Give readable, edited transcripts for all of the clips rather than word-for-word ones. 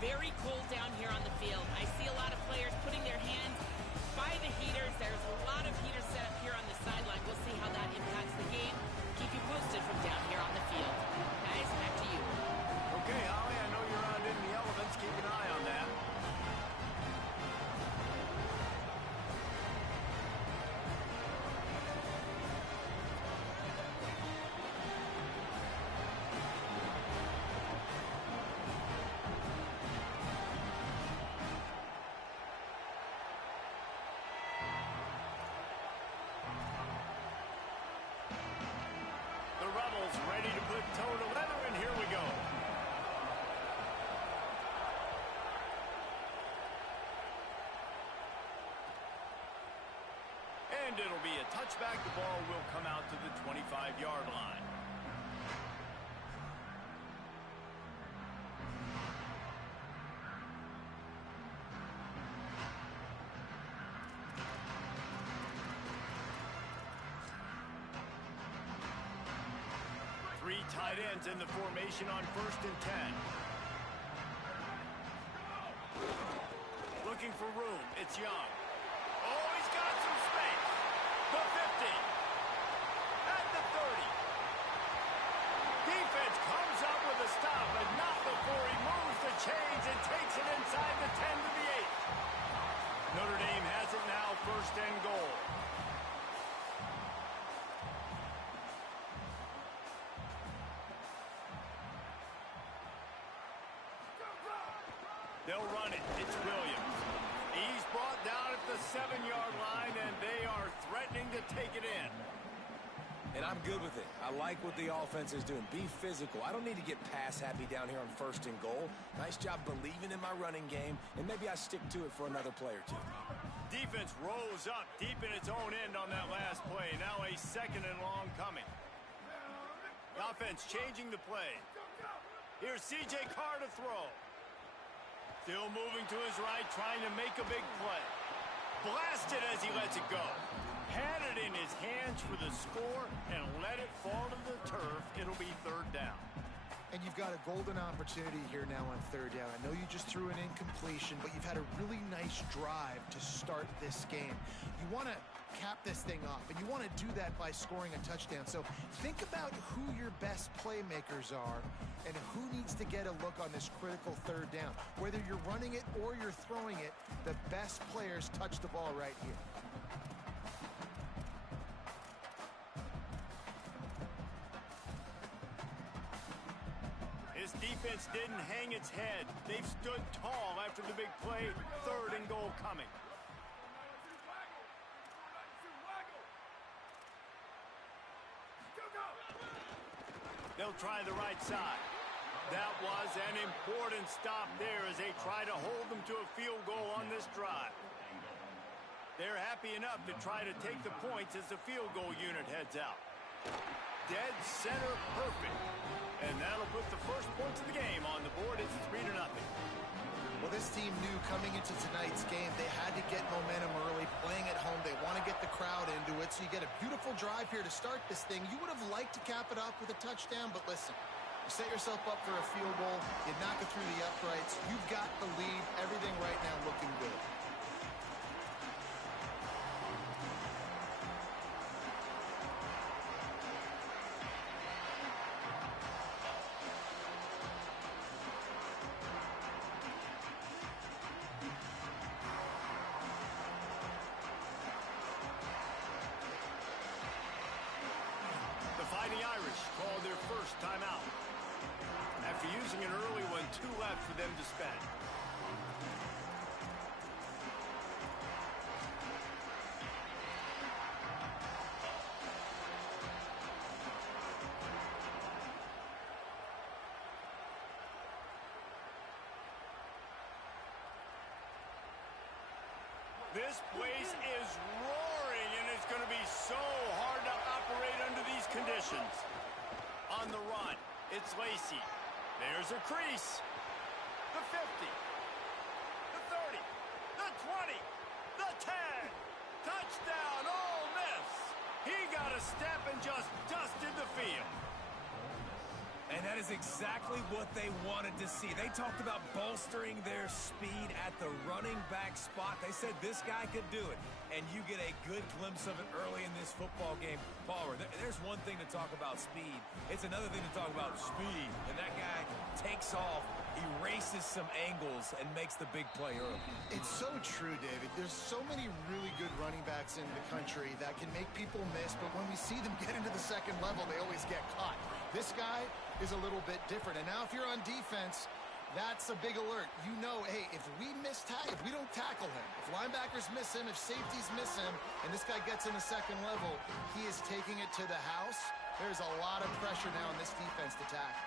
very cold down here on the field. I see a lot of players putting their hands by the heaters. There's a lot of heaters set up here on the sideline. We'll see how that impacts the game. Keep you posted from down here on the field. Guys, back to you. Okay, Holly, I know you're out in the elements. Keep an eye on that. Ready to put toe to leather, and here we go. And it'll be a touchback. The ball will come out to the 25-yard line. Three tight ends in the formation on 1st and 10. Looking for room. It's Young. Oh, he's got some space. The 50. At the 30. Defense comes up with a stop, but not before he moves the chains and takes it inside the 10 to the 8. Notre Dame has it now, 1st and goal. They'll run it. It's Williams. He's brought down at the 7-yard line, and they are threatening to take it in. And I'm good with it. I like what the offense is doing. Be physical. I don't need to get pass happy down here on 1st and goal. Nice job believing in my running game, and maybe I stick to it for another play or two. Defense rose up deep in its own end on that last play. Now a 2nd and long coming. The offense changing the play. Here's C.J. Carr to throw. Still moving to his right, trying to make a big play. Blasted as he lets it go. Had it in his hands for the score and let it fall to the turf. It'll be 3rd down. And you've got a golden opportunity here now on 3rd down. I know you just threw an incompletion, but you've had a really nice drive to start this game. You want to cap this thing off, and you want to do that by scoring a touchdown. So think about who your best playmakers are and who needs to get a look on this critical 3rd down. Whether you're running it or you're throwing it, the best players touch the ball right here. His defense didn't hang its head. They've stood tall after the big play. 3rd and goal coming. They'll try the right side. That was an important stop there as they try to hold them to a field goal on this drive. They're happy enough to try to take the points as the field goal unit heads out. Dead center perfect. And that'll put the first points of the game on the board. It's 3-0. Well, this team knew coming into tonight's game they had to get momentum early, playing at home. They want to get the crowd into it, so you get a beautiful drive here to start this thing. You would have liked to cap it off with a touchdown, but listen, you set yourself up for a field goal, you knock it through the uprights, you've got the lead, everything right now looking good. Fighting Irish called their first timeout. After using an early one, 2 left for them to spend. This place is roaring, and it's going to be so hard to operate under these conditions. On the run, it's Lacey. There's a crease. The 50. The 30. The 20. The 10. Touchdown, Ole Miss. He got a step and just dusted the field. And that is exactly what they wanted to see. They talked about bolstering their speed at the running back spot. They said this guy could do it. And you get a good glimpse of it early in this football game. Palmer, there's one thing to talk about speed. It's another thing to talk about speed. And that guy takes off, erases some angles, and makes the big play early. It's so true, David. There's so many really good running backs in the country that can make people miss, but when we see them get into the second level, they always get caught. This guy is a little bit different. And now if you're on defense, that's a big alert. You know, hey, if we don't tackle him, if linebackers miss him, if safeties miss him, and this guy gets in the second level, he is taking it to the house. There's a lot of pressure now on this defense to tackle.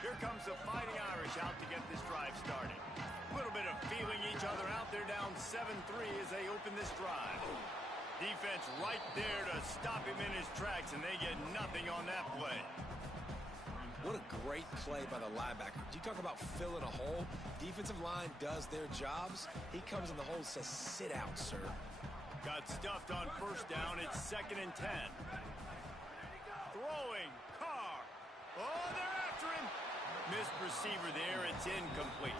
Here comes the Fighting Irish out to get this drive started. A little bit of feeling each other out. They're down 7-3 as they open this drive. Defense right there to stop him in his tracks, and they get nothing on that play. What a great play by the linebacker. You talk about filling a hole. Defensive line does their jobs. He comes in the hole and says, sit out, sir. Got stuffed on first down. It's 2nd and 10. Throwing. Carr. Oh, they're after him. Missed receiver there. It's incomplete.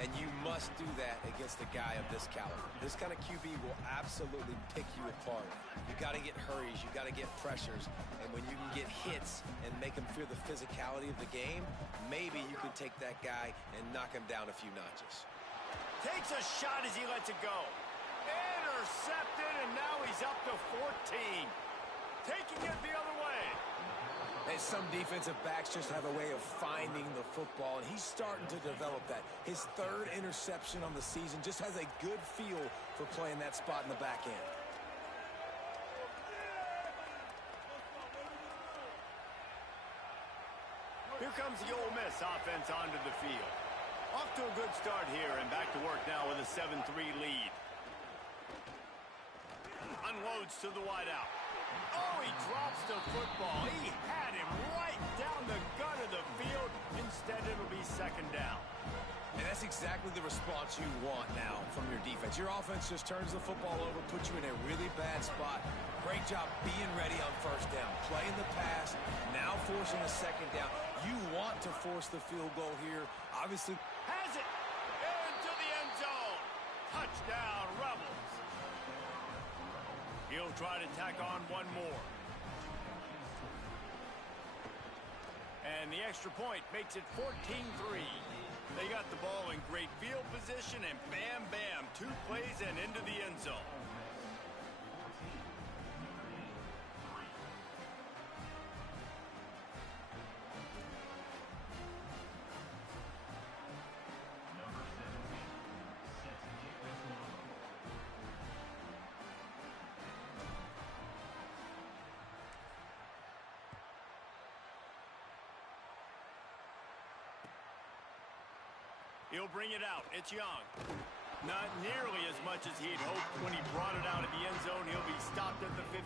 And you must do that against a guy of this caliber. This kind of QB will absolutely pick you apart. You got to get hurries. You got to get pressures. And when you can get hits and make him feel the physicality of the game, maybe you can take that guy and knock him down a few notches. Takes a shot as he lets it go. Intercepted, and now he's up to 14. Taking it the other way. And some defensive backs just have a way of finding the football, and he's starting to develop that. His 3rd interception on the season just has a good feel for playing that spot in the back end. Here comes the Ole Miss offense onto the field. Off to a good start here, and back to work now with a 7-3 lead. Unloads to the wideout. Oh, he drops the football. He had him right down the gut of the field. Instead, it'll be 2nd down. And that's exactly the response you want now from your defense. Your offense just turns the football over, puts you in a really bad spot. Great job being ready on first down. Playing the pass, now forcing a 2nd down. You want to force the field goal here. Obviously. Has it. Into the end zone. Touchdown, Rebels. He'll try to tack on one more. And the extra point makes it 14-3. They got the ball in great field position, and bam, bam, 2 plays and into the end zone. He'll bring it out. It's Young. Not nearly as much as he'd hoped when he brought it out of the end zone. He'll be stopped at the 15.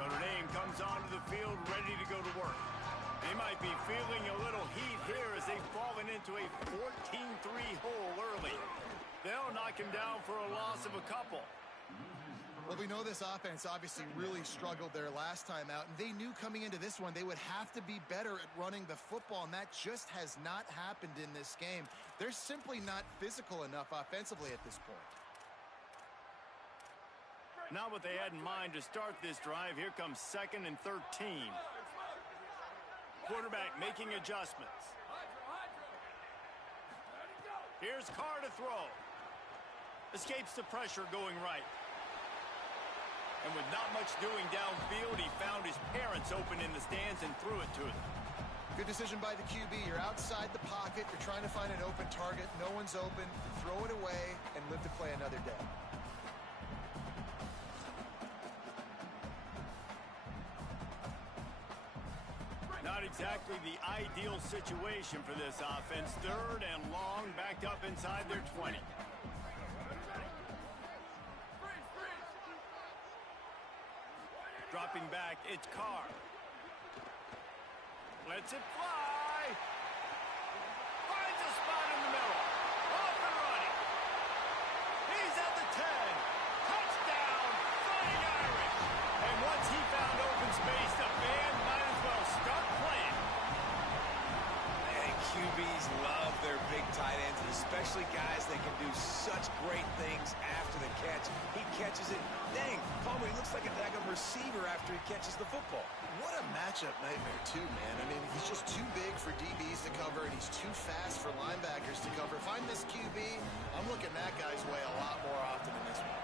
Notre Dame comes onto the field ready to go to work. They might be feeling a little heat here as they've fallen into a 14-3 hole early. They'll knock him down for a loss of a couple. Well, we know this offense obviously really struggled their last time out, and they knew coming into this one they would have to be better at running the football, and that just has not happened in this game. They're simply not physical enough offensively at this point. Not what they had in mind to start this drive. Here comes 2nd and 13. Quarterback making adjustments. Here's Carr to throw. Escapes the pressure going right. And with not much doing downfield, he found his parents open in the stands and threw it to them. Good decision by the QB. You're outside the pocket. You're trying to find an open target. No one's open. Throw it away and live to play another day. Not exactly the ideal situation for this offense. 3rd and long, backed up inside their 20. Dropping back, it's Carr. Lets it fly. Finds a spot in the middle. Off and running. He's at the 10. Touchdown, Fighting Irish. And once he found open space, the band might as well start playing. And QBs love their big tight ends, and especially guys that can do such great things after the catch. He catches it. Dang, Palmer, he looks like a daggone receiver after he catches the football. What a matchup nightmare, too, man. I mean, he's just too big for DBs to cover, and he's too fast for linebackers to cover. If I'm this QB, I'm looking that guy's way a lot more often than this one.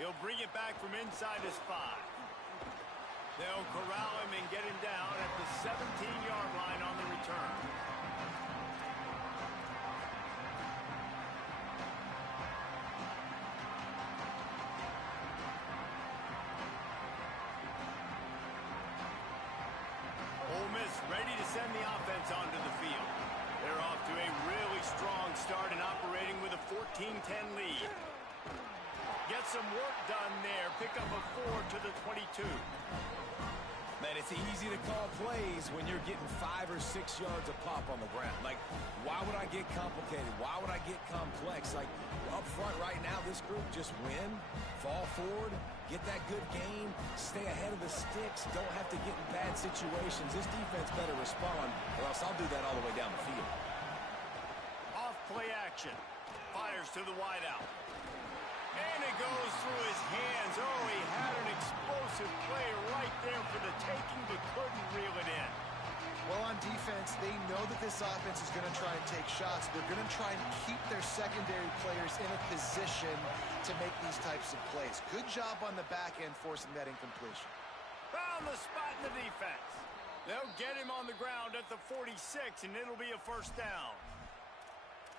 He'll bring it back from inside his 5. They'll corral him and get him down at the 17-yard line on the return. Ole Miss ready to send the offense onto the field. They're off to a really strong start and operating with a 14-10 lead. Get some work done there. Pick up a 4 to the 22. Man, it's easy to call plays when you're getting 5 or 6 yards of pop on the ground. Like, why would I get complicated? Why would I get complex? Like, up front right now, this group just win, fall forward, get that good game, stay ahead of the sticks, don't have to get in bad situations. This defense better respond, or else I'll do that all the way down the field. Off play action. Fires to the wideout. And it goes through his hands. Oh, he had an explosive play right there for the taking, but couldn't reel it in. Well, on defense, they know that this offense is going to try and take shots. They're going to try and keep their secondary players in a position to make these types of plays. Good job on the back end forcing that incompletion. Found the spot in the defense. They'll get him on the ground at the 46, and it'll be a first down.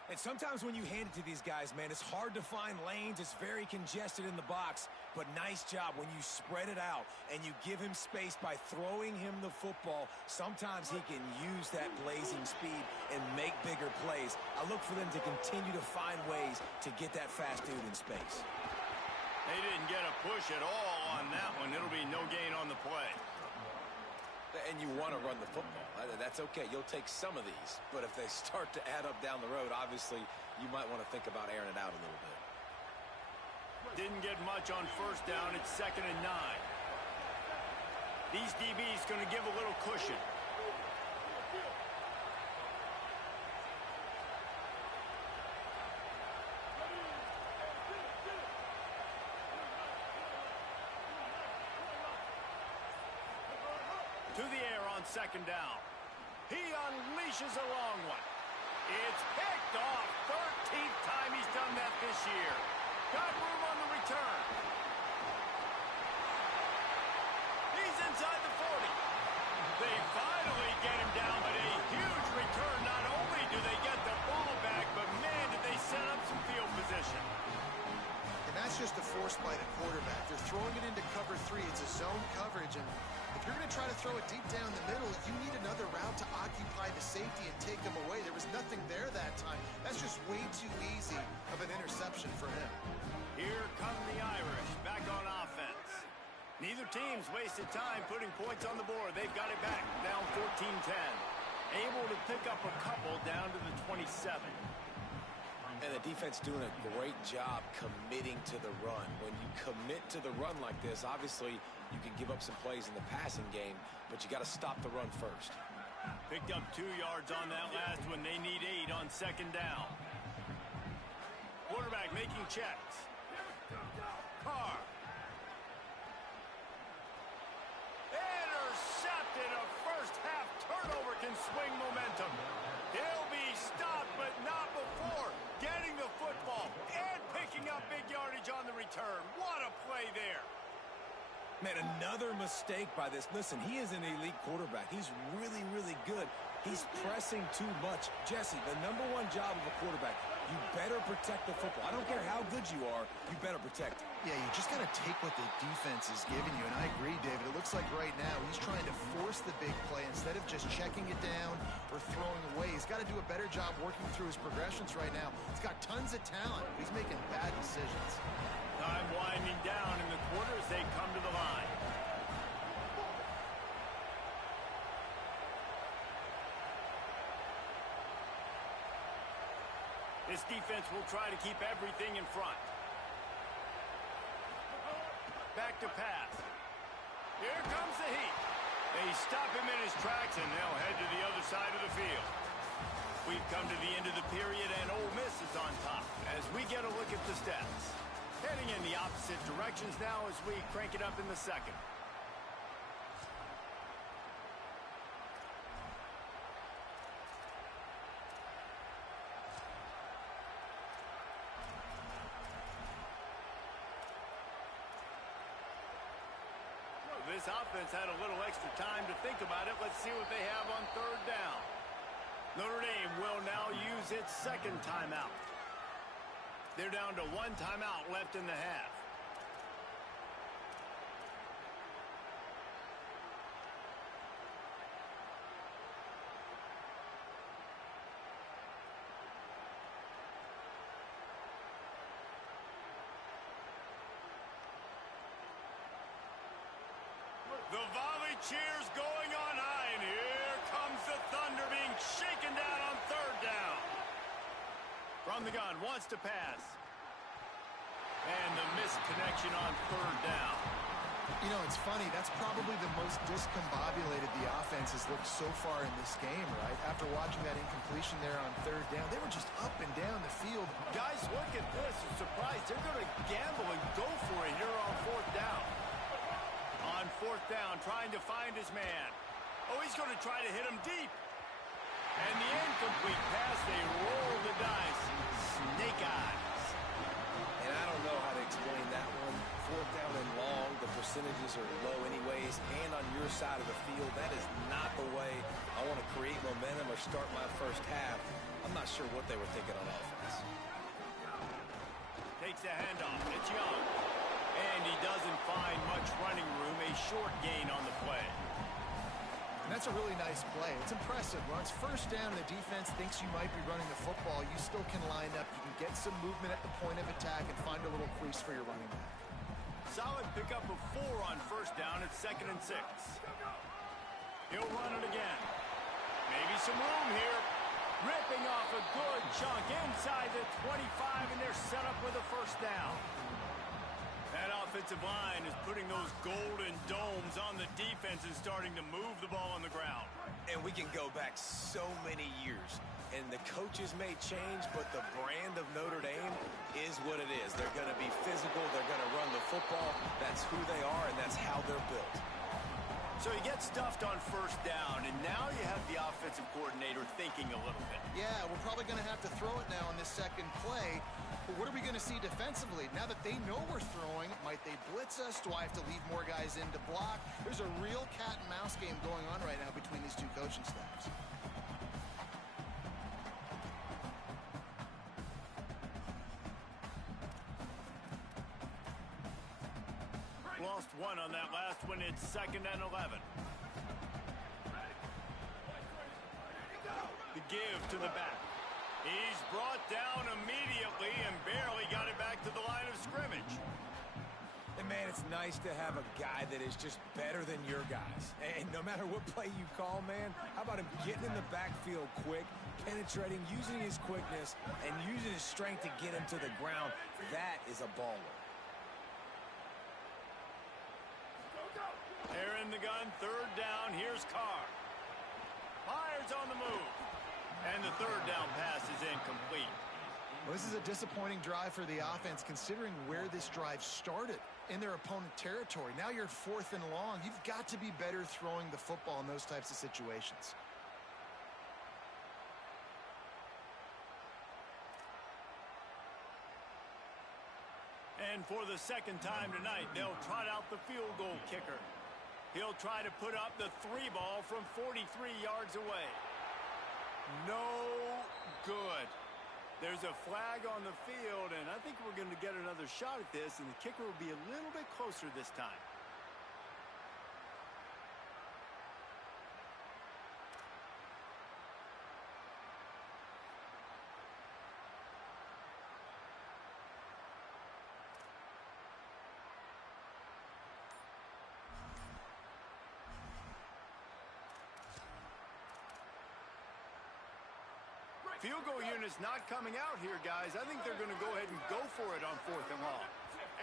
And sometimes when you hand it to these guys, man, it's hard to find lanes. It's very congested in the box. But nice job when you spread it out and you give him space by throwing him the football. Sometimes he can use that blazing speed and make bigger plays. I look for them to continue to find ways to get that fast dude in space. They didn't get a push at all on that one. It'll be no gain on the play. And you want to run the football. That's okay. You'll take some of these. But if they start to add up down the road, obviously, you might want to think about airing it out a little bit. Didn't get much on first down. It's 2nd and 9. These DBs going to give a little cushion. To the air on 2nd down. He unleashes a long one. It's picked off. 13th time he's done that this year. Got room on the return. He's inside the 40. They finally get him down, but a huge return. Not only do they get the ball back, but man, did they set up some field position. And that's just a force by the quarterback. They're throwing it into cover 3. It's a zone coverage, and if you're going to try to throw it deep down the middle, you need another route to occupy the safety and take him away. There was nothing there that time. That's just way too easy of an interception for him. Here come the Irish back on offense. Neither team's wasted time putting points on the board. They've got it back, down 14-10. Able to pick up a couple down to the 27. And the defense doing a great job committing to the run. When you commit to the run like this, obviously you can give up some plays in the passing game, but you got to stop the run first. Picked up 2 yards on that last one. They need 8 on 2nd down. Quarterback making checks. Carr. Intercepted. A first half turnover can swing momentum. He'll be stopped, but not before getting the football and picking up big yardage on the return. What a play there. Man, another mistake by this. Listen, he is an elite quarterback. He's really, really good. He's pressing too much. Jesse, the #1 job of a quarterback, you better protect the football. I don't care how good you are, you better protect it. Yeah, you just got to take what the defense is giving you, and I agree, David. It looks like right now he's trying to force the big play instead of just checking it down or throwing away. He's got to do a better job working through his progressions right now. He's got tons of talent, but he's making bad decisions. Time winding down in the quarter as they come to the line. This defense will try to keep everything in front. Back to pass. Here comes the heat. They stop him in his tracks, and they'll head to the other side of the field. We've come to the end of the period, and Ole Miss is on top as we get a look at the stats. Heading in the opposite directions now as we crank it up in the second. This offense had a little extra time to think about it. Let's see what they have on third down. Notre Dame will now use its second timeout. They're down to 1 timeout left in the half. The volley cheers going on high, and here comes the Thunder being shaken down on third down. From the gun, wants to pass. And the missed connection on third down. You know, it's funny. That's probably the most discombobulated the offense has looked so far in this game, right? After watching that incompletion there on third down, they were just up and down the field. Guys, look at this. I'm surprised. They're going to gamble and go for it here on fourth down. On fourth down, trying to find his man. Oh, he's going to try to hit him deep. And the incomplete pass, they roll the dice. Snake eyes. And I don't know how to explain that one. Fourth down and long, the percentages are low anyways, and on your side of the field, that is not the way I want to create momentum or start my first half. I'm not sure what they were thinking on offense. Takes the handoff. It's Young. And he doesn't find much running room. A short gain on the play. And that's a really nice play. It's impressive. When it's first down and the defense thinks you might be running the football, you still can line up. You can get some movement at the point of attack and find a little crease for your running back. Solid pickup of 4 on first down at 2nd and 6. He'll run it again. Maybe some room here. Ripping off a good chunk inside the 25, and they're set up with a first down. That offensive line is putting those golden domes on the defense and starting to move the ball on the ground. And we can go back so many years. And the coaches may change, but the brand of Notre Dame is what it is. They're going to be physical. They're going to run the football. That's who they are, and that's how they're built. So you get stuffed on first down, and now you have the offensive coordinator thinking a little bit. Yeah, we're probably going to have to throw it now on this second play. But what are we going to see defensively? Now that they know we're throwing, might they blitz us? Do I have to leave more guys in to block? There's a real cat and mouse game going on right now between these two coaching staffs. Lost 1 on that last one. It's 2nd and 11. The give to the back. He's brought down immediately and barely got it back to the line of scrimmage. And, man, it's nice to have a guy that is just better than your guys. And no matter what play you call, man, how about him getting in the backfield quick, penetrating, using his quickness, and using his strength to get him to the ground? That is a baller. They're in the gun, third down. Here's Carr. Fires on the move. And the third down pass is incomplete. Well, this is a disappointing drive for the offense considering where this drive started in their opponent territory. Now you're 4th and long. You've got to be better throwing the football in those types of situations. And And for the second time tonight, they'll trot out the field goal kicker. He'll try to put up the 3 ball from 43 yards away. No good. There's a flag on the field, and I think we're going to get another shot at this, and the kicker will be a little bit closer this time. Field goal unit's not coming out here, guys. I think they're going to go ahead and go for it on 4th and long.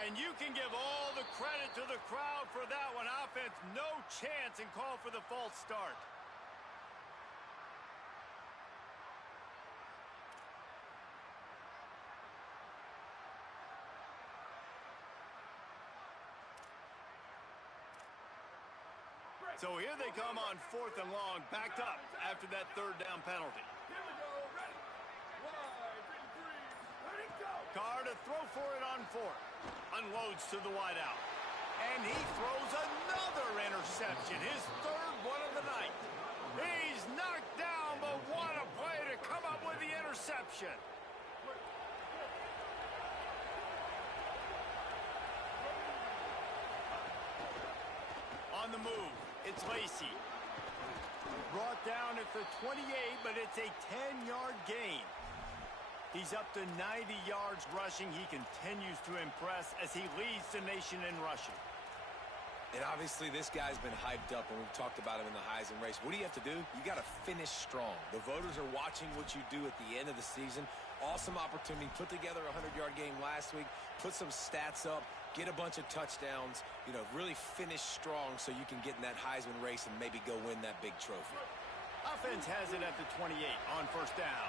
And you can give all the credit to the crowd for that one. Offense, no chance, and call for the false start. So here they come on 4th and long, backed up after that 3rd down penalty. Carr to throw for it on 4th. Unloads to the wideout. And he throws another interception, his 3rd one of the night. He's knocked down, but what a play to come up with the interception. On the move, it's Lacey. Brought down at the 28, but it's a 10-yard gain. He's up to 90 yards rushing. He continues to impress as he leads the nation in rushing. And obviously this guy's been hyped up, and we've talked about him in the Heisman race. What do you have to do? You got to finish strong. The voters are watching what you do at the end of the season. Awesome opportunity. Put together a 100-yard game last week. Put some stats up. Get a bunch of touchdowns. You know, really finish strong so you can get in that Heisman race and maybe go win that big trophy. Offense has it at the 28 on 1st down.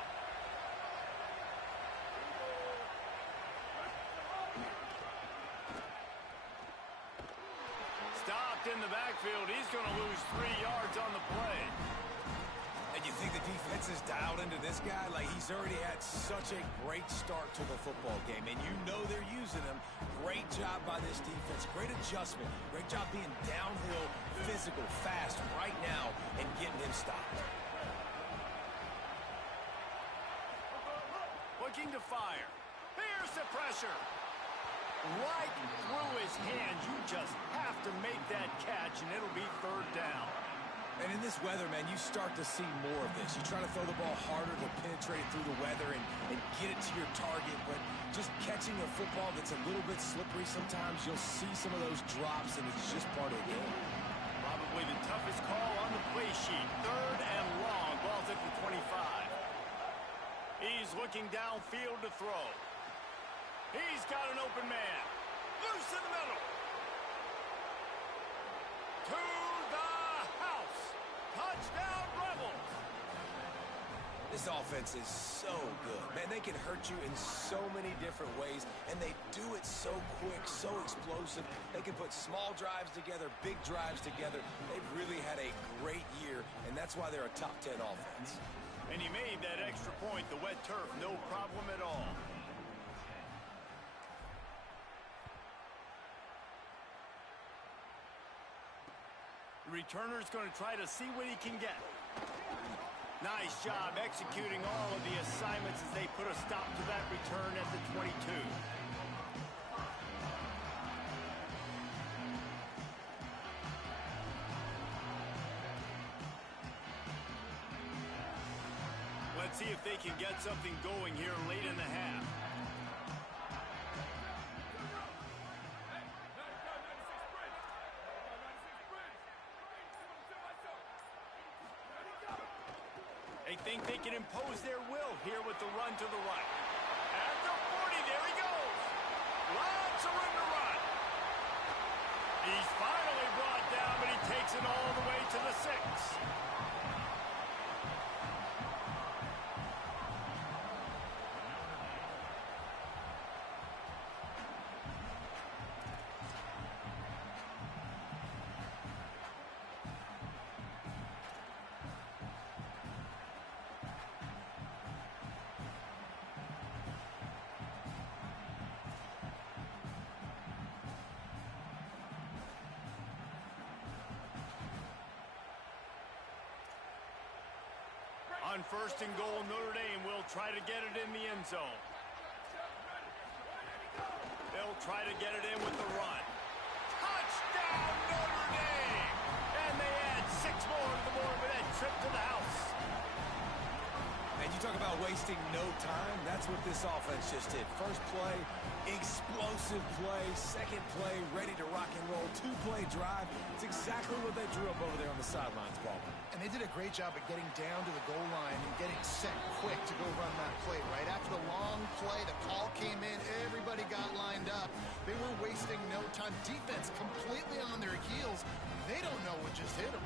Stopped in the backfield. He's going to lose 3 yards on the play. And you think the defense is dialed into this guy? Like, he's already had such a great start to the football game, and you know they're using him. Great job by this defense. Great adjustment. Great job being downhill, physical, fast right now, and getting him stopped. Looking to fire. Here's the pressure. Right through his hands. You just have to make that catch, and it'll be 3rd down. And in this weather, man, you start to see more of this. You try to throw the ball harder to penetrate through the weather and get it to your target, but just catching a football that's a little bit slippery sometimes, you'll see some of those drops, and it's just part of the game. Probably the toughest call on the play sheet. 3rd and long. Ball's at the 25. He's looking downfield to throw. He's got an open man. Loose in the middle. To the house. Touchdown, Rebels. This offense is so good. Man, they can hurt you in so many different ways, and they do it so quick, so explosive. They can put small drives together, big drives together. They've really had a great year, and that's why they're a top 10 offense. And he made that extra point, the wet turf, no problem at all. The returner's going to try to see what he can get. Nice job executing all of the assignments as they put a stop to that return at the 22. Let's see if they can get something going here late in the half. They think they can impose their will here with the run to the right. At the 40, there he goes. Lots of room to run. He's finally brought down, but he takes it all the way to the 6. On first and goal, Notre Dame will try to get it in the end zone. They'll try to get it in with the run. Touchdown, Notre Dame! And they add 6 more to the board with that trip to the house. And you talk about wasting no time. That's what this offense just did. First play, explosive play. Second play, ready to rock and roll. 2-play drive. It's exactly what they drew up over there on the sidelines, Paul. And they did a great job at getting down to the goal line and getting set quick to go run that play. Right after the long play, the call came in. Everybody got lined up. They were wasting no time. Defense completely on their heels. They don't know what just hit them.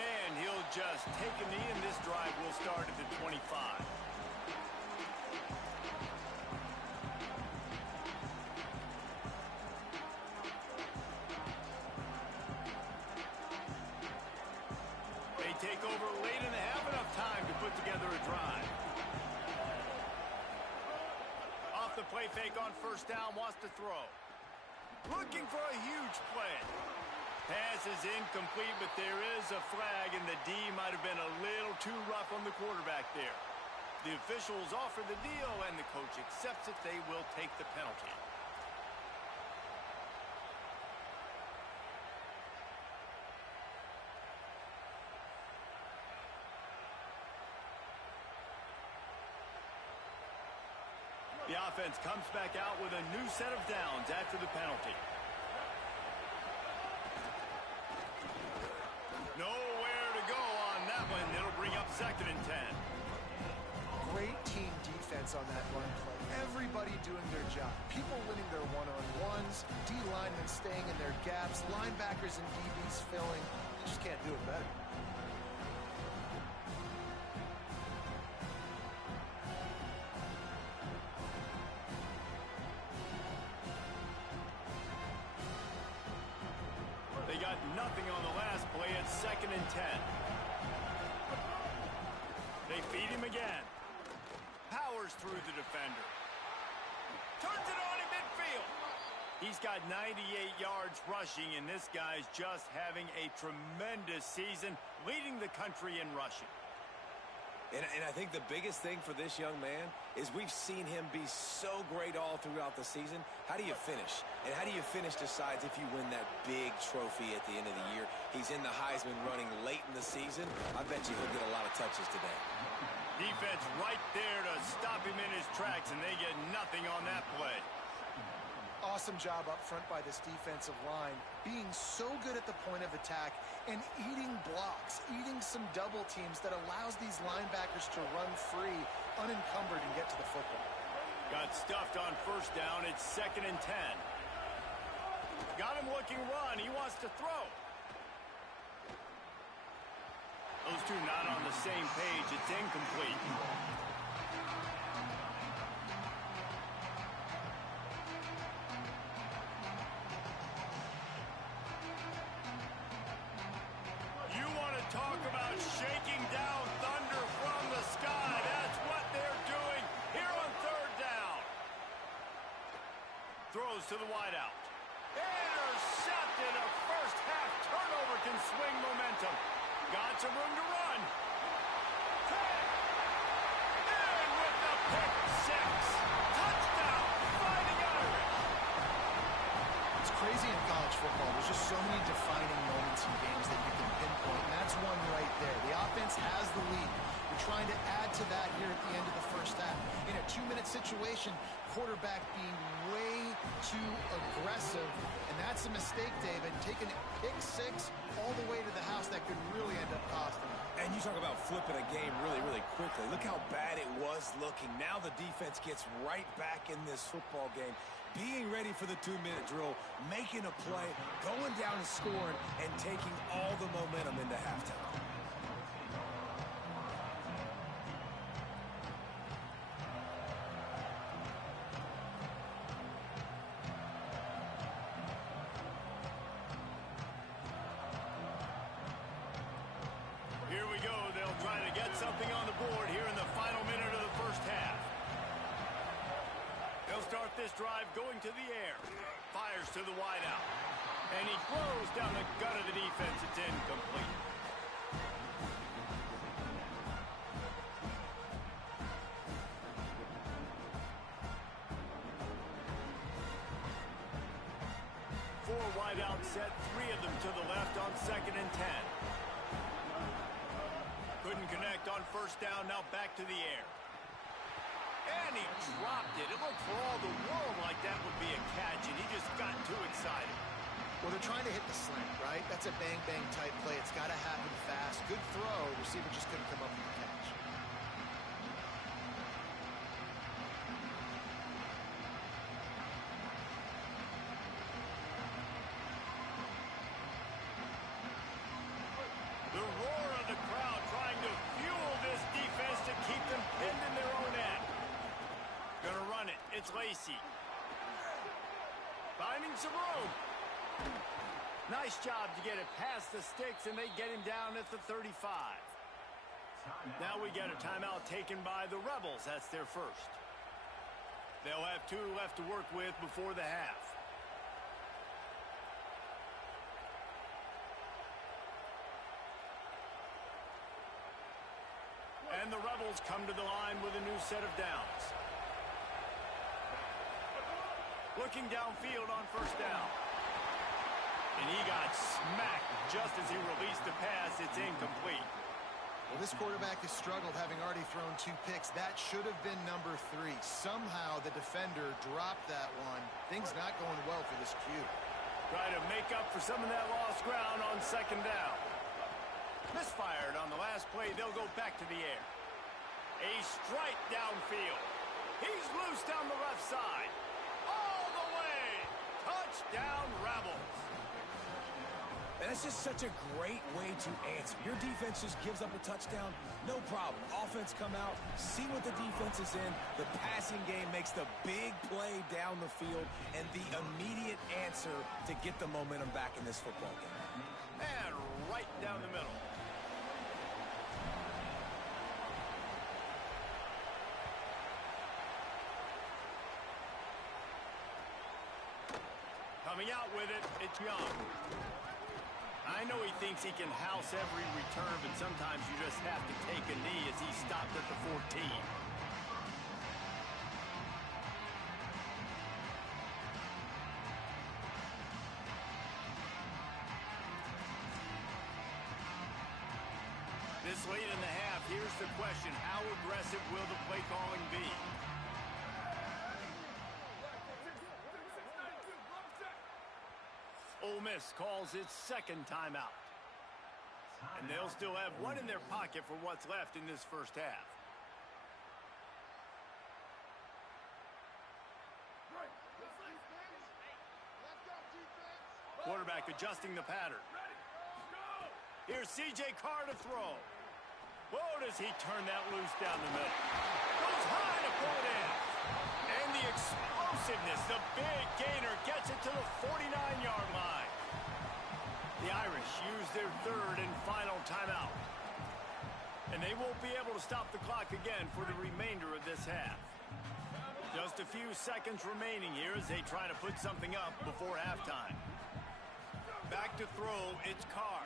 And he'll just take a knee, and this drive will start at the 25. They take over late in the half, enough time to put together a drive. Off the play fake on first down, wants to throw. Looking for a huge play. Pass is incomplete, but there is a flag, and the D might have been a little too rough on the quarterback there. The officials offer the deal, and the coach accepts it. They will take the penalty. The offense comes back out with a new set of downs after the penalty. Nowhere to go on that one. It'll bring up 2nd and 10. Great team defense on that run play. Everybody doing their job. People winning their one-on-ones, D linemen staying in their gaps, linebackers and DBs filling. You just can't do it better. They got nothing on the last play. It's 2nd and 10. They feed him again. Powers through the defender. Turns it on in midfield. He's got 98 yards rushing, and this guy's just having a tremendous season, leading the country in rushing. And I think the biggest thing for this young man is we've seen him be so great all throughout the season. How do you finish? And how do you finish decides if you win that big trophy at the end of the year. He's in the Heisman running late in the season. I bet you he'll get a lot of touches today. Defense right there to stop him in his tracks, and they get nothing on that play. Awesome job up front by this defensive line, being so good at the point of attack and eating blocks, eating some double teams that allows these linebackers to run free, unencumbered, and get to the football. Got stuffed on first down. It's 2nd and 10. Got him looking run. He wants to throw. Those two not on the same page. It's incomplete. You want to talk about shaking down thunder from the sky. That's what they're doing here on 3rd down. Throws to the wideout. Intercepted. A first half turnover can swing momentum. Got some room to run. And with the pick six. Touchdown, Fighting Irish. It's crazy in college football. There's just so many defining moments in games that you can pinpoint, and that's one right there. The offense has the lead. We're trying to add to that here at the end of the first half. In a 2-minute situation, quarterback being way too aggressive, and that's a mistake, David. Taking a pick six all the way to the house, that could really end up costing him. And you talk about flipping a game really, really quickly. Look how bad it was looking. Now the defense gets right back in this football game, being ready for the 2-minute drill, making a play, going down and scoring, and taking all the momentum into halftime. start this drive going to the air. Fires to the wideout. And he throws down the gut of the defense. It's incomplete. Four wideout set, 3 of them to the left on 2nd and 10. Couldn't connect on first down, now back to the air. And he dropped it. It looked for all the world like that would be a catch, and he just got too excited. Well, they're trying to hit the slant, right? That's a bang-bang type play. It's got to happen fast. Good throw. Receiver just couldn't come up with the catch. The roar of the crowd trying to fuel this defense to keep them pinned in their own end. Gonna run it. It's Lacey. Finding some room. Nice job to get it past the sticks, and they get him down at the 35. Now we get a timeout taken by the Rebels. That's their first. They'll have 2 left to work with before the half. And the Rebels come to the line with a new set of downs. Looking downfield on first down. And he got smacked just as he released the pass. It's incomplete. Well, this quarterback has struggled, having already thrown 2 picks. That should have been number 3. Somehow the defender dropped that one. Things not going well for this Q. Try to make up for some of that lost ground on 2nd down. Misfired on the last play. They'll go back to the air. A strike downfield. He's loose down the left side. All the way. Touchdown, Rebels. And that's just such a great way to answer. Your defense just gives up a touchdown, no problem. Offense come out, see what the defense is in. The passing game makes the big play down the field and the immediate answer to get the momentum back in this football game. And right down the middle. Coming out with it, it's Young. I know he thinks he can house every return, but sometimes you just have to take a knee as he stopped at the 14. This late in the half, here's the question. How aggressive will the play calling be? Ole Miss calls its 2nd timeout. And they'll still have 1 in their pocket for what's left in this first half. Quarterback adjusting the pattern. Here's C.J. Carr to throw. Whoa, does he turn that loose down the middle. Goes high to pull it in. And the explosiveness, the big gainer, gets it to the 49-yard line. The Irish use their 3rd and final timeout. And they won't be able to stop the clock again for the remainder of this half. Just a few seconds remaining here as they try to put something up before halftime. Back to throw, it's Carr.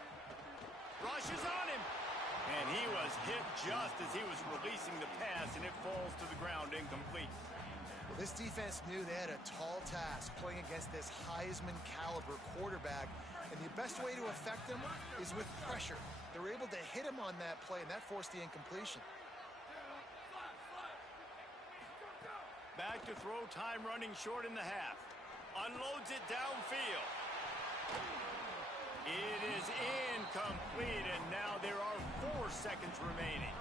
Rushes on him. And he was hit just as he was releasing the pass, and it falls to the ground incomplete. Well, this defense knew they had a tall task playing against this Heisman-caliber quarterback, and the best way to affect him is with pressure. They were able to hit him on that play, and that forced the incompletion. Back to throw, time running short in the half. Unloads it downfield. It is incomplete, and now there are 4 seconds remaining.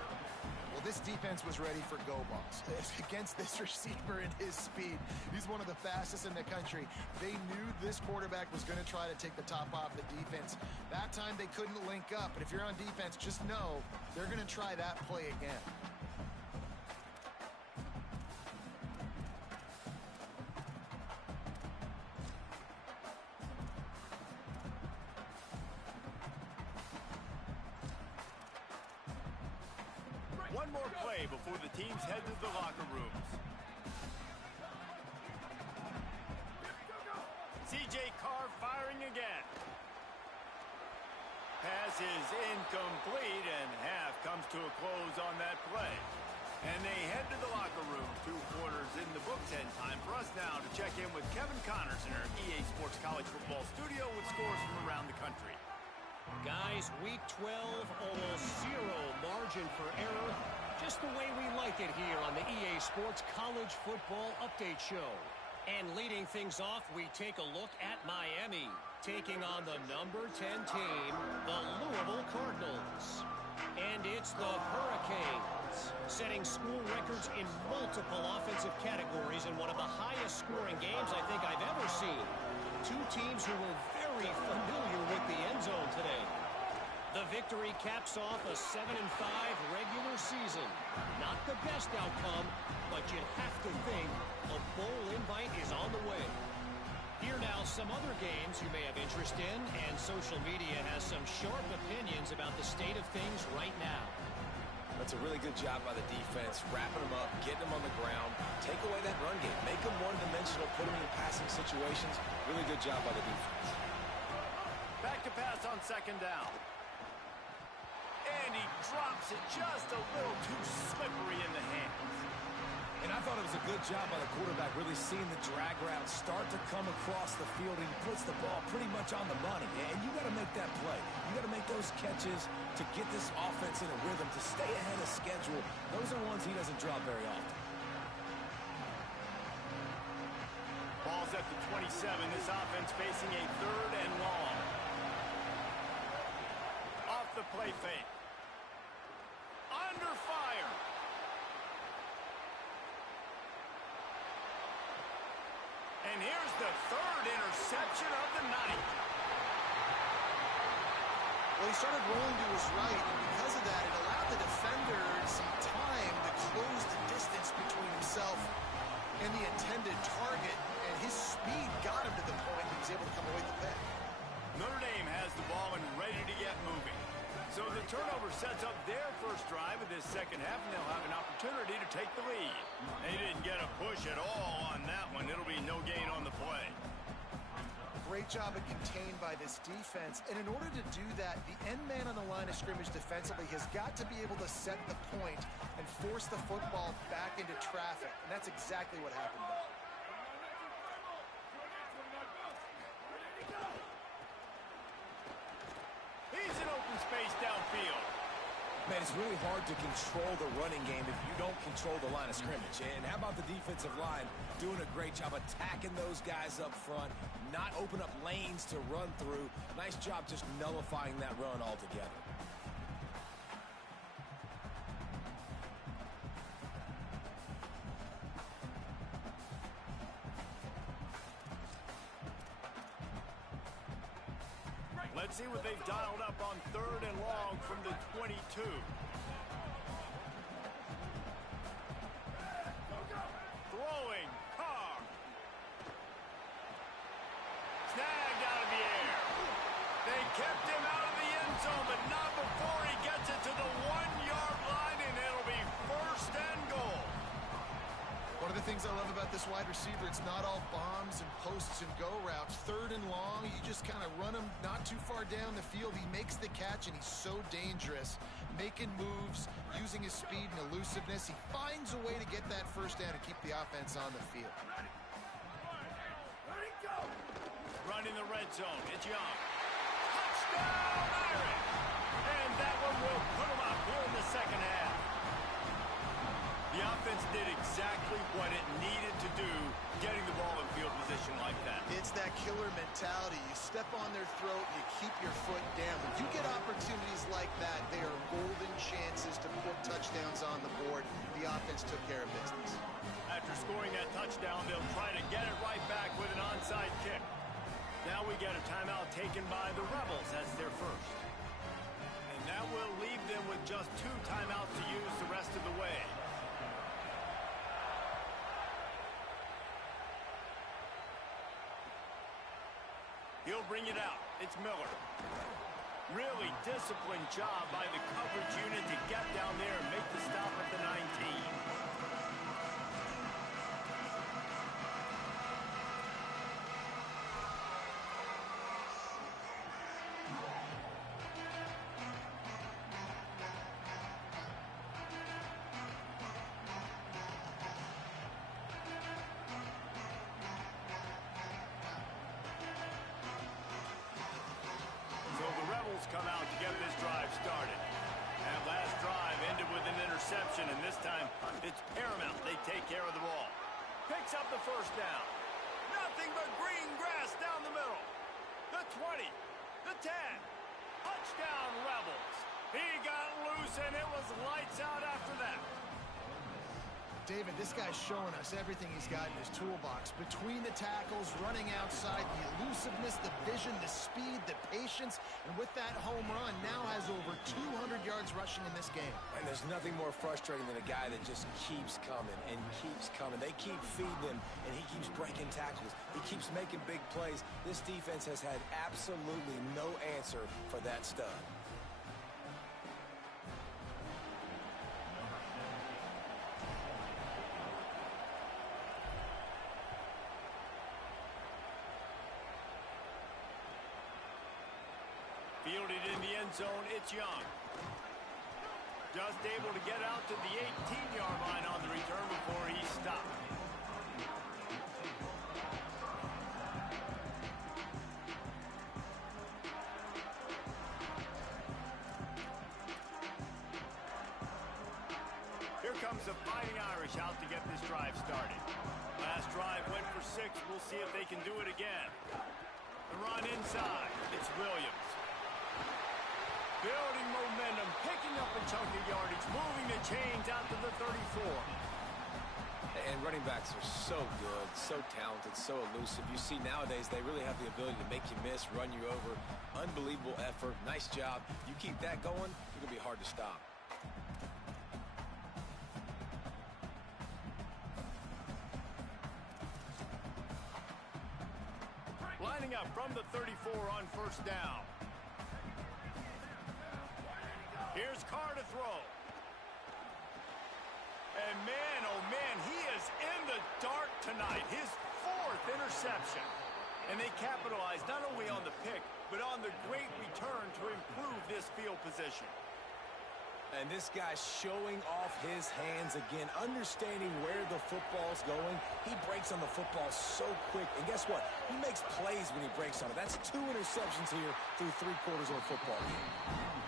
Well, this defense was ready for go balls. Against this receiver and his speed, he's one of the fastest in the country. They knew this quarterback was going to try to take the top off the defense. That time they couldn't link up, but if you're on defense, just know they're going to try that play again. One more play before the teams head to the locker rooms. Carr firing again. Pass is incomplete, and half comes to a close on that play. And they head to the locker room. 2 quarters in the books, and time for us now to check in with Kevin Connors in our EA Sports College Football studio with scores from around the country. Guys, week 12, almost zero margin for error. Just the way we like it here on the EA Sports College Football Update Show. And leading things off, we take a look at Miami, taking on the number 10 team, the Louisville Cardinals. And it's the Hurricanes, setting school records in multiple offensive categories in one of the highest scoring games I think I've ever seen. 2 teams who were very familiar with the end zone today. The victory caps off a 7-5 regular season. Not the best outcome, but you'd have to think a bowl invite is on the way. Here now, some other games you may have interest in, and social media has some sharp opinions about the state of things right now. That's a really good job by the defense, wrapping them up, getting them on the ground, take away that run game, make them one-dimensional, put them in passing situations. Really good job by the defense. Back to pass on 2nd down. And he drops it just a little too slippery in the hands. And I thought it was a good job by the quarterback, really seeing the drag route start to come across the field, and he puts the ball pretty much on the money. And you got to make that play. You got to make those catches to get this offense in a rhythm, to stay ahead of schedule. Those are ones he doesn't drop very often. Ball's at the 27. This offense facing a 3rd and long. Off the play fake. Under fire. And here's the 3rd interception of the night. Well, he started rolling to his right, and because of that, it allowed the defender some time to close the distance between himself and the intended target, and his speed got him to the point he was able to come away with the pick. Notre Dame has the ball and ready to get moving. So the turnover sets up their first drive of this 2nd half, and they'll have an opportunity to take the lead. They didn't get a push at all on that one. It'll be no gain on the play. Great job of contained by this defense. And in order to do that, the end man on the line of scrimmage defensively has got to be able to set the point and force the football back into traffic. And that's exactly what happened there. He's in open space downfield. Man, it's really hard to control the running game if you don't control the line of scrimmage. And how about the defensive line doing a great job attacking those guys up front, not open up lanes to run through. Nice job just nullifying that run altogether. Let's see what they've dialed up on 3rd and long from the 22. Throwing, Carr. Snagged out of the air. They kept him out of the end zone, but not before he gets it to the 1-yard line, and it'll be 1st and goal. One of the things I love about this wide receiver, it's not all bombs and posts and go routes. 3rd and long, you just kind of run him not too far down the field. He makes the catch, and he's so dangerous, making moves, using his speed and elusiveness. He finds a way to get that 1st down and keep the offense on the field. Running the red zone, it's Young. Touchdown, Irish! And that one will put him up here in the 2nd half. The offense did exactly what it needed to do, getting the ball in field position like that. It's that killer mentality. You step on their throat, you keep your foot down. When you get opportunities like that, they are golden chances to put touchdowns on the board. The offense took care of business. After scoring that touchdown, they'll try to get it right back with an onside kick. Now we get a timeout taken by the Rebels. That's their first. And that will leave them with just 2 timeouts to use the rest of the way. He'll bring it out. It's Miller. Really disciplined job by the coverage unit to get down there and make the stop at the 19. again, and this time it's paramount they take care of the ball. Picks up the first down. Nothing but green grass down the middle. The 20, the 10. Touchdown, Rebels. He got loose, and it was lights out after that. David, this guy's showing us everything he's got in his toolbox. Between the tackles, running outside, the elusiveness, the vision, the speed, the patience, and with that home run, now has over 200 yards rushing in this game. And there's nothing more frustrating than a guy that just keeps coming and keeps coming. They keep feeding him, and he keeps breaking tackles. He keeps making big plays. This defense has had absolutely no answer for that stud. Fielded in the end zone, it's Young. Just able to get out to the 18-yard line on the return before he stopped. Here comes the Fighting Irish out to get this drive started. Last drive went for 6. We'll see if they can do it again. The run inside. It's Williams. Building momentum, picking up a chunk of yardage, moving the chains out to the 34. And running backs are so good, so talented, so elusive. You see nowadays they really have the ability to make you miss, run you over. Unbelievable effort. Nice job. You keep that going, it'll be hard to stop. Lining up from the 34 on first down. Here's Carr to throw. And man, oh man, he is in the dark tonight. His 4th interception. And they capitalized not only on the pick, but on the great return to improve this field position. And this guy's showing off his hands again, understanding where the football's going. He breaks on the football so quick. And guess what? He makes plays when he breaks on it. That's 2 interceptions here through 3 quarters of a football game.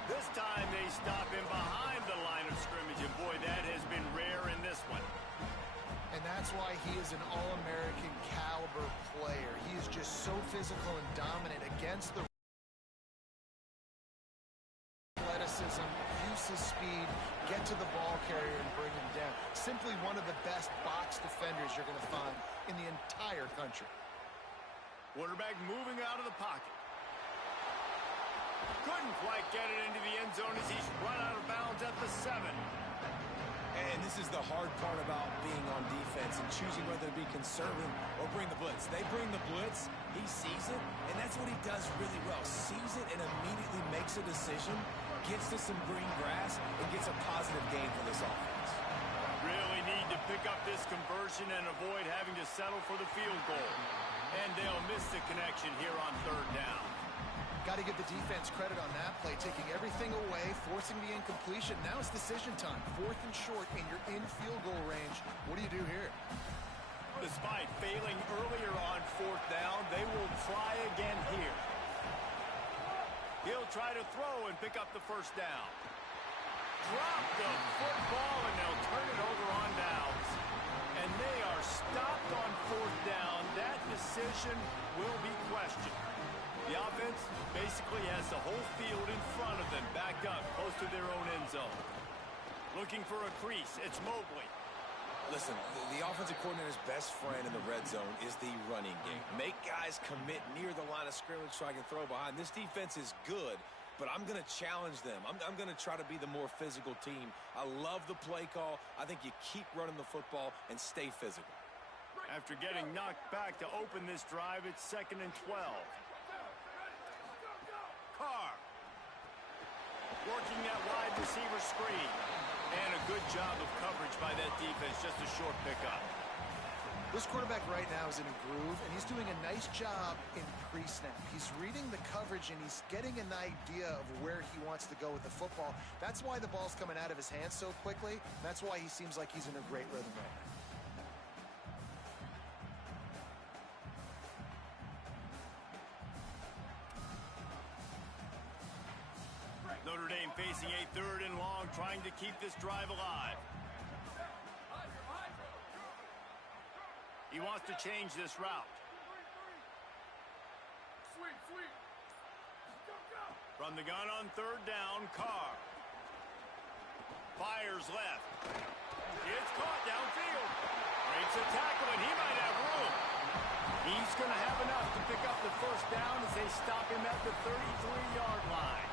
This time they stop him behind the line of scrimmage, and boy, that has been rare in this one. And that's why he is an All-American caliber player. He is just so physical and dominant against the athleticism, use his speed, get to the ball carrier and bring him down. Simply one of the best box defenders you're going to find in the entire country. Quarterback moving out of the pocket. Couldn't quite get it into the end zone as he's run out of bounds at the 7. And this is the hard part about being on defense and choosing whether to be conservative or bring the blitz. They bring the blitz, he sees it, and that's what he does really well. Sees it and immediately makes a decision, gets to some green grass, and gets a positive gain for this offense. Really need to pick up this conversion and avoid having to settle for the field goal. And they'll miss the connection here on 3rd down. Got to give the defense credit on that play, taking everything away, forcing the incompletion. Now it's decision time. 4th and short, and you're in field goal range. What do you do here? Despite failing earlier on 4th down, they will try again here. He'll try to throw and pick up the first down. Drop the football, and they'll turn it over on downs. And they are stopped on 4th down. That decision will be questioned. The offense basically has the whole field in front of them, backed up close to their own end zone. Looking for a crease, it's Mobley. Listen, the offensive coordinator's best friend in the red zone is the running game. Make guys commit near the line of scrimmage so I can throw behind. This defense is good, but I'm going to challenge them. I'm going to try to be the more physical team. I love the play call. I think you keep running the football and stay physical. After getting knocked back to open this drive, it's 2nd and 12. Carr working that wide receiver screen. And a good job of coverage by that defense. Just a short pickup. This quarterback right now is in a groove, and he's doing a nice job in pre-snap. He's reading the coverage, and he's getting an idea of where he wants to go with the football. That's why the ball's coming out of his hands so quickly. That's why he seems like he's in a great rhythm right now. Notre Dame facing a 3rd and long, trying to keep this drive alive. He wants to change this route. From the gun on third down, Carr. Fires left. It's caught downfield. Breaks a tackle, and he might have room. He's going to have enough to pick up the first down as they stop him at the 33-yard line.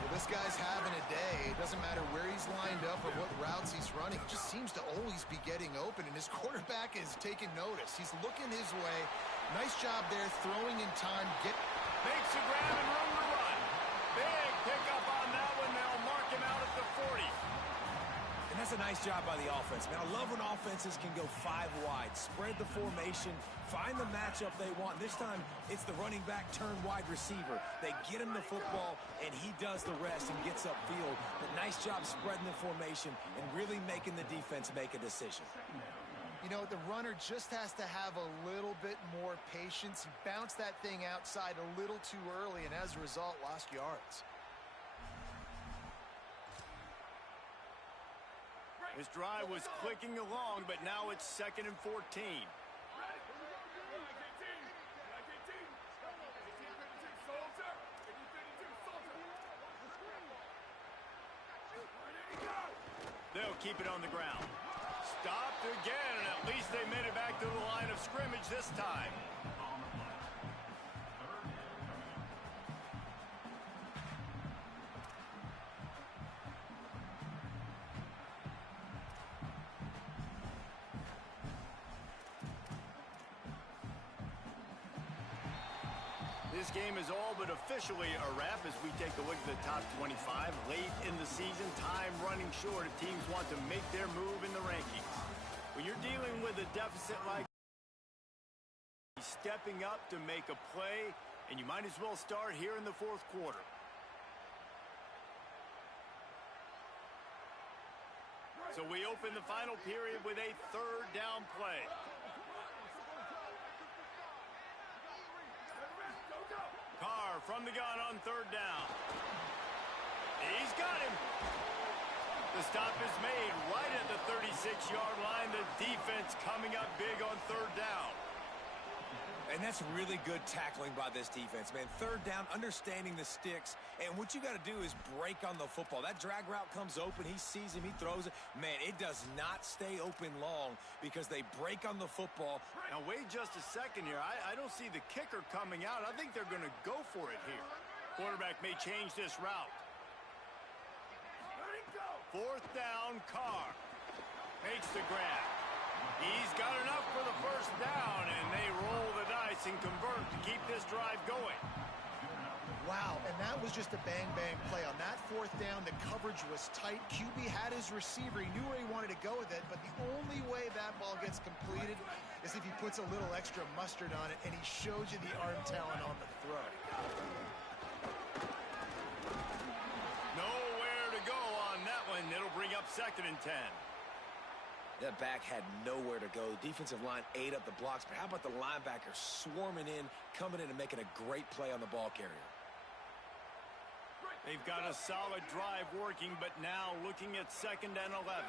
Well, this guy's having a day. It doesn't matter where he's lined up or what routes he's running. He just seems to always be getting open, and his quarterback is taking notice. He's looking his way. Nice job there, throwing in time. Makes a grab and room to run. Big pickup on that one. They'll mark him out at the 40. And that's a nice job by the offense, man. I love when offenses can go 5 wide, spread the formation, find the matchup they want. This time, it's the running back turned wide receiver. They get him the football, and he does the rest and gets upfield. But nice job spreading the formation and really making the defense make a decision. You know, the runner just has to have a little bit more patience. He bounced that thing outside a little too early, and as a result, lost yards. This drive was clicking along, but now it's 2nd and 14. They'll keep it on the ground. Stopped again, and at least they made it back to the line of scrimmage this time. This game is all but officially a wrap as we take a look at the top 25. Late in the season, time running short if teams want to make their move in the rankings. When you're dealing with a deficit like stepping up to make a play, and you might as well start here in the 4th quarter. So we open the final period with a 3rd down play. Carr from the gun on 3rd down. He's got him. The stop is made right at the 36-yard line. The defense coming up big on 3rd down. And that's really good tackling by this defense, man. 3rd down, understanding the sticks. And what you got to do is break on the football. That drag route comes open. He sees him. He throws it. Man, it does not stay open long because they break on the football. Now, wait just a second here. I don't see the kicker coming out. I think they're going to go for it here. Quarterback may change this route. 4th down, Carr. Makes the grab. He's got enough for the first down, and they roll the dice and convert to keep this drive going. Wow, and that was just a bang-bang play. On that 4th down, the coverage was tight. QB had his receiver. He knew where he wanted to go with it, but the only way that ball gets completed is if he puts a little extra mustard on it, and he shows you the arm talent on the throw. Nowhere to go on that one. It'll bring up 2nd and 10. That back had nowhere to go. The defensive line ate up the blocks, but how about the linebacker swarming in, coming in and making a great play on the ball carrier? They've got a solid drive working, but now looking at 2nd and 11.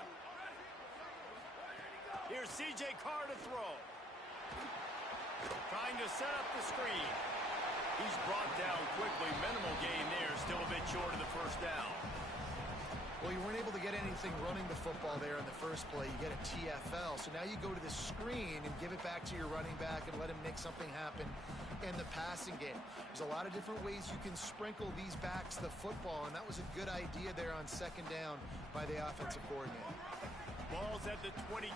Here's C.J. Carr to throw. Trying to set up the screen. He's brought down quickly. Minimal gain there. Still a bit short of the first down. Well, you weren't able to get anything running the football there in the first play. You get a TFL. So now you go to the screen and give it back to your running back and let him make something happen in the passing game. There's a lot of different ways you can sprinkle these backs the football, and that was a good idea there on 2nd down by the offensive coordinator. Ball's at the 22.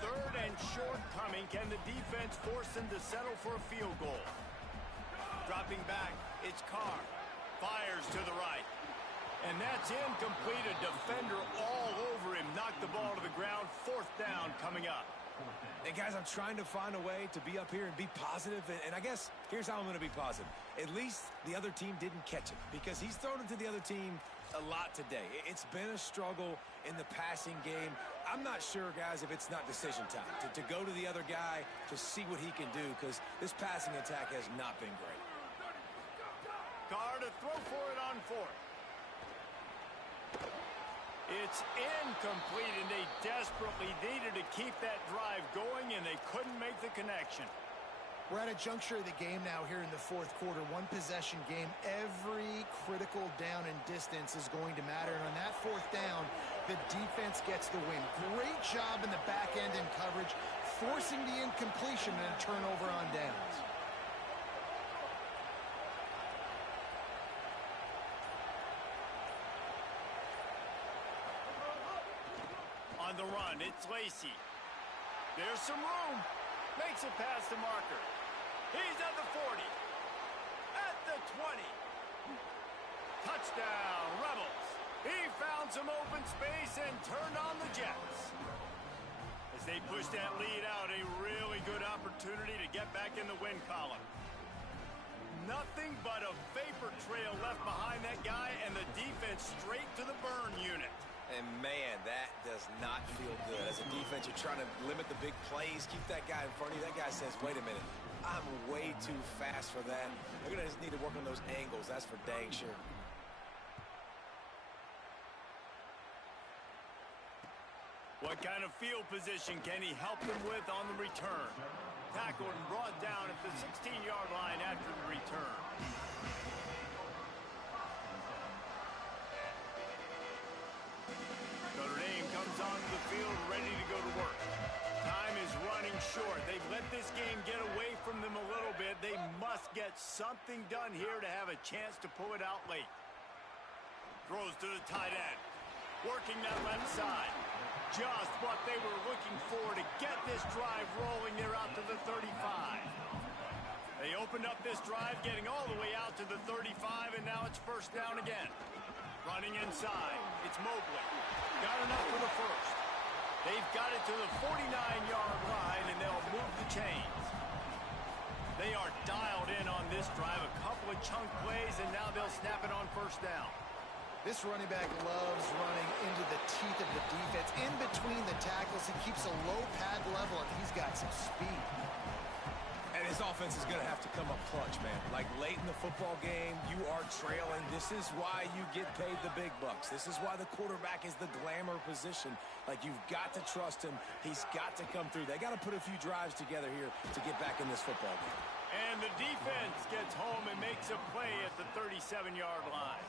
3rd and short coming. Can the defense force them to settle for a field goal? Dropping back, it's Carr. Fires to the right. And that's incomplete. A defender all over him. Knocked the ball to the ground. 4th down coming up. And guys, I'm trying to find a way to be up here and be positive. And I guess here's how I'm going to be positive. At least the other team didn't catch it because he's thrown it to the other team a lot today. It's been a struggle in the passing game. I'm not sure, guys, if it's not decision time to go to the other guy to see what he can do because this passing attack has not been great. Carr to throw for it on 4th. It's incomplete, and they desperately needed to keep that drive going, and they couldn't make the connection. We're at a juncture of the game now here in the fourth quarter. One possession game. Every critical down and distance is going to matter. And on that fourth down, the defense gets the win. Great job in the back end in coverage, forcing the incompletion and a turnover on downs. On the run, it's Lacey. There's some room. Makes it past the marker. He's at the 40. At the 20. Touchdown, Rebels. He found some open space and turned on the Jets. As they push that lead out, a really good opportunity to get back in the win column. Nothing but a vapor trail left behind that guy, and the defense straight to the burn unit. And, man, that does not feel good. As a defense, you're trying to limit the big plays, keep that guy in front of you. That guy says, wait a minute, I'm way too fast for that. They're going to just need to work on those angles. That's for dang sure. What kind of field position can he help them with on the return? Tackled and brought down at the 16-yard line after the return. Notre Dame comes onto the field ready to go to work. Time is running short. They've let this game get away from them a little bit. They must get something done here to have a chance to pull it out late. Throws to the tight end. Working that left side. Just what they were looking for to get this drive rolling. They're out to the 35. They opened up this drive, getting all the way out to the 35, and now it's first down again. Running inside. It's Mobley. Got enough for the first. They've got it to the 49-yard line, and they'll move the chains. They are dialed in on this drive. A couple of chunk plays, and now they'll snap it on first down. This running back loves running into the teeth of the defense. In between the tackles, he keeps a low pad level, and he's got some speed. And his offense is going to have to come up clutch, man. Like late in the football game, you are trailing. This is why you get paid the big bucks. This is why the quarterback is the glamour position. Like, you've got to trust him. He's got to come through. They got to put a few drives together here to get back in this football game. And the defense gets home and makes a play at the 37-yard line.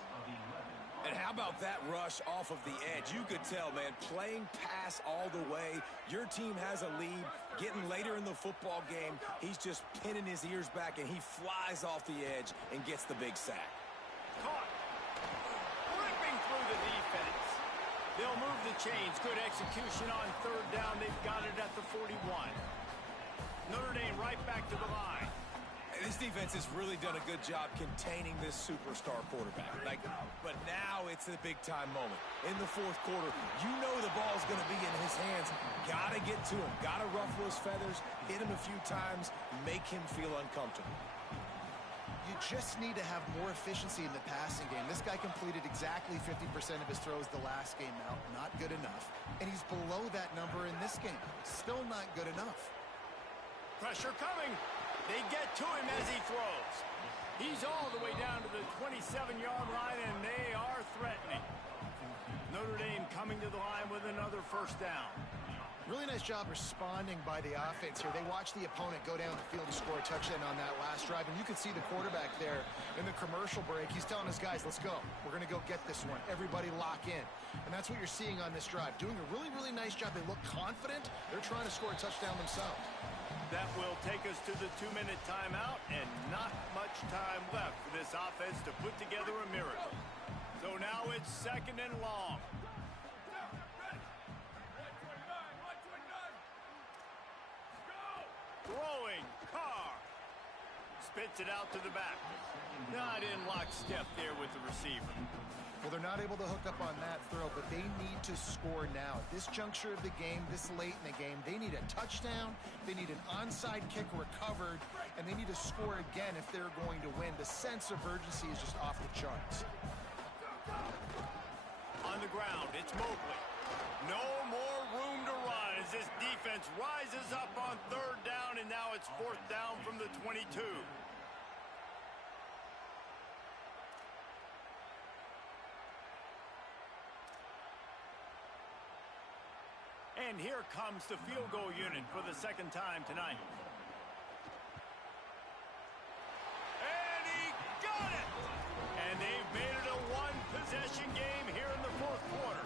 And how about that rush off of the edge? You could tell, man, playing pass all the way. Your team has a lead. Getting later in the football game, he's just pinning his ears back, and he flies off the edge and gets the big sack. Caught. Ripping through the defense. They'll move the chains. Good execution on third down. They've got it at the 41. Notre Dame right back to the line. This defense has really done a good job containing this superstar quarterback. But now it's a big-time moment. In the fourth quarter, you know the ball's going to be in his hands. Got to get to him. Got to ruffle his feathers, hit him a few times, make him feel uncomfortable. You just need to have more efficiency in the passing game. This guy completed exactly 50% of his throws the last game out. Not good enough. And he's below that number in this game. Still not good enough. Pressure coming. They get to him as he throws. He's all the way down to the 27-yard line, and they are threatening. Notre Dame coming to the line with another first down. Really nice job responding by the offense here. They watched the opponent go down the field and score a touchdown on that last drive, and you can see the quarterback there in the commercial break. He's telling his guys, let's go. We're going to go get this one. Everybody lock in. And that's what you're seeing on this drive. Doing a really, really nice job. They look confident. They're trying to score a touchdown themselves. That will take us to the 2-minute timeout, and not much time left for this offense to put together a miracle. So now it's second and long. Throwing, Carr. Spits it out to the back. Not in lockstep there with the receiver. Well, they're not able to hook up on that throw, but they need to score now. At this juncture of the game, this late in the game, they need a touchdown, they need an onside kick recovered, and they need to score again if they're going to win. The sense of urgency is just off the charts. On the ground, it's Mobley. No more room to run as this defense rises up on third down, and now it's fourth down from the 22. And here comes the field goal unit for the second time tonight. And he got it! And they've made it a one-possession game here in the fourth quarter.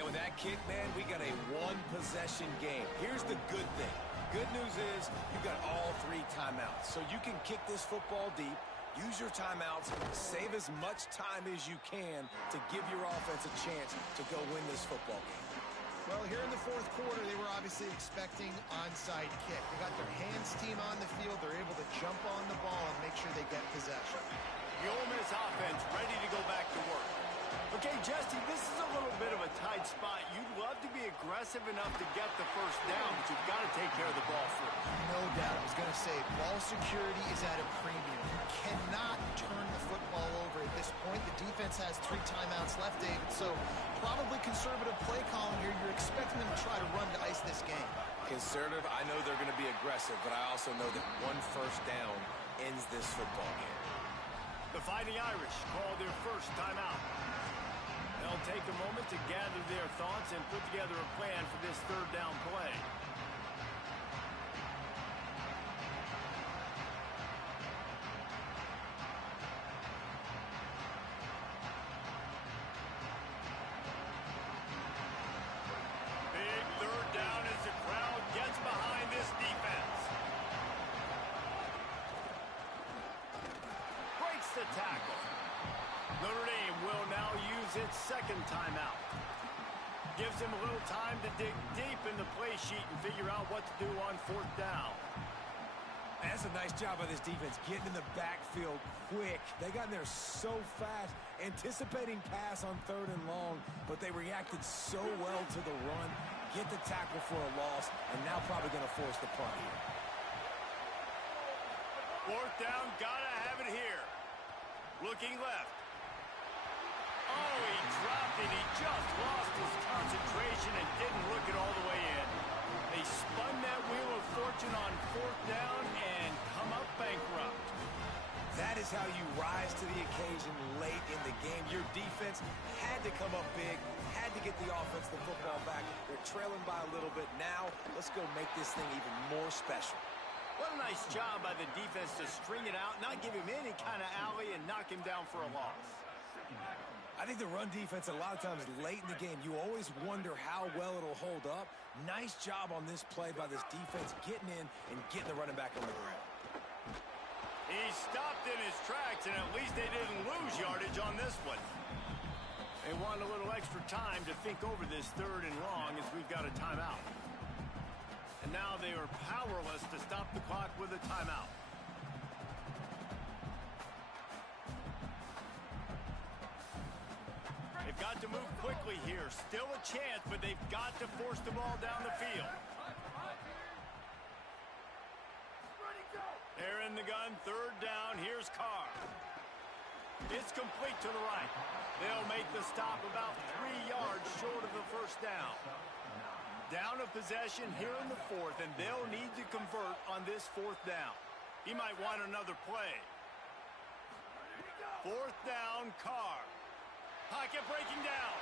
And with that kick, man, we got a one-possession game. Here's the good thing. Good news is you got all 3 timeouts. So you can kick this football deep, use your timeouts, save as much time as you can to give your offense a chance to go win this football game. Well, here in the fourth quarter, they were obviously expecting onside kick. They got their hands team on the field. They're able to jump on the ball and make sure they get possession. The Ole Miss offense ready to go back to work. Okay, Jesse, this is a little bit of a tight spot. You'd love to be aggressive enough to get the first down, but you've got to take care of the ball first. No doubt. I was going to say, ball security is at a premium. You cannot turn the football over at this point. The defense has 3 timeouts left, David, so probably conservative play calling here. You're expecting them to try to run to ice this game. Conservative, I know they're going to be aggressive, but I also know that one first down ends this football game. The Fighting Irish call their first timeout. They'll take a moment to gather their thoughts and put together a plan for this third down play. Big third down as the crowd gets behind this defense. Breaks the tackle. Notre Dame will now use its second timeout. Gives them a little time to dig deep in the play sheet and figure out what to do on fourth down. That's a nice job by this defense, getting in the backfield quick. They got in there so fast, anticipating pass on third and long, but they reacted so well to the run, get the tackle for a loss, and now probably going to force the punt here. Fourth down, gotta have it here. Looking left. Oh, he dropped it. He just lost his concentration and didn't look it all the way in. They spun that wheel of fortune on fourth down and come up bankrupt. That is how you rise to the occasion late in the game. Your defense had to come up big, had to get the offense the football back. They're trailing by a little bit. Now, let's go make this thing even more special. What a nice job by the defense to string it out, not give him any kind of alley, and knock him down for a loss. I think the run defense, a lot of times late in the game, you always wonder how well it'll hold up. Nice job on this play by this defense, getting in and getting the running back on the ground. He stopped in his tracks, and at least they didn't lose yardage on this one. They want a little extra time to think over this third and long as we've got a timeout. And now they are powerless to stop the clock with a timeout. They've got to move quickly here. Still a chance, but they've got to force the ball down the field. They're in the gun. Third down. Here's Carr. It's complete to the right. They'll make the stop about 3 yards short of the first down. Down of possession here in the fourth, and they'll need to convert on this fourth down. He might want another play. Fourth down, Carr. Pocket breaking down.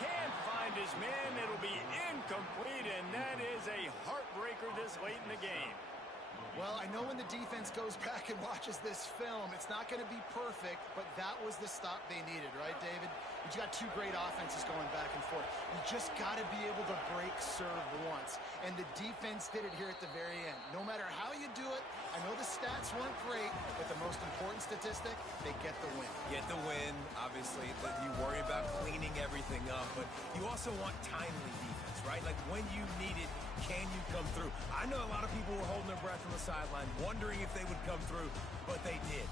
Can't find his man. It'll be incomplete, and that is a heartbreaker this late in the game. Well, I know when the defense goes back and watches this film, it's not going to be perfect, but that was the stop they needed, right, David? You got 2 great offenses going back and forth. You just got to be able to break serve once, and the defense did it here at the very end. No matter how you do it, I know the stats weren't great, but the most important statistic, they get the win. Get the win, obviously. You worry about cleaning everything up, but you also want timely defense, right? Like when you need it, can you come through? I know a lot of people were holding their breath on the sideline, wondering if they would come through, but they did.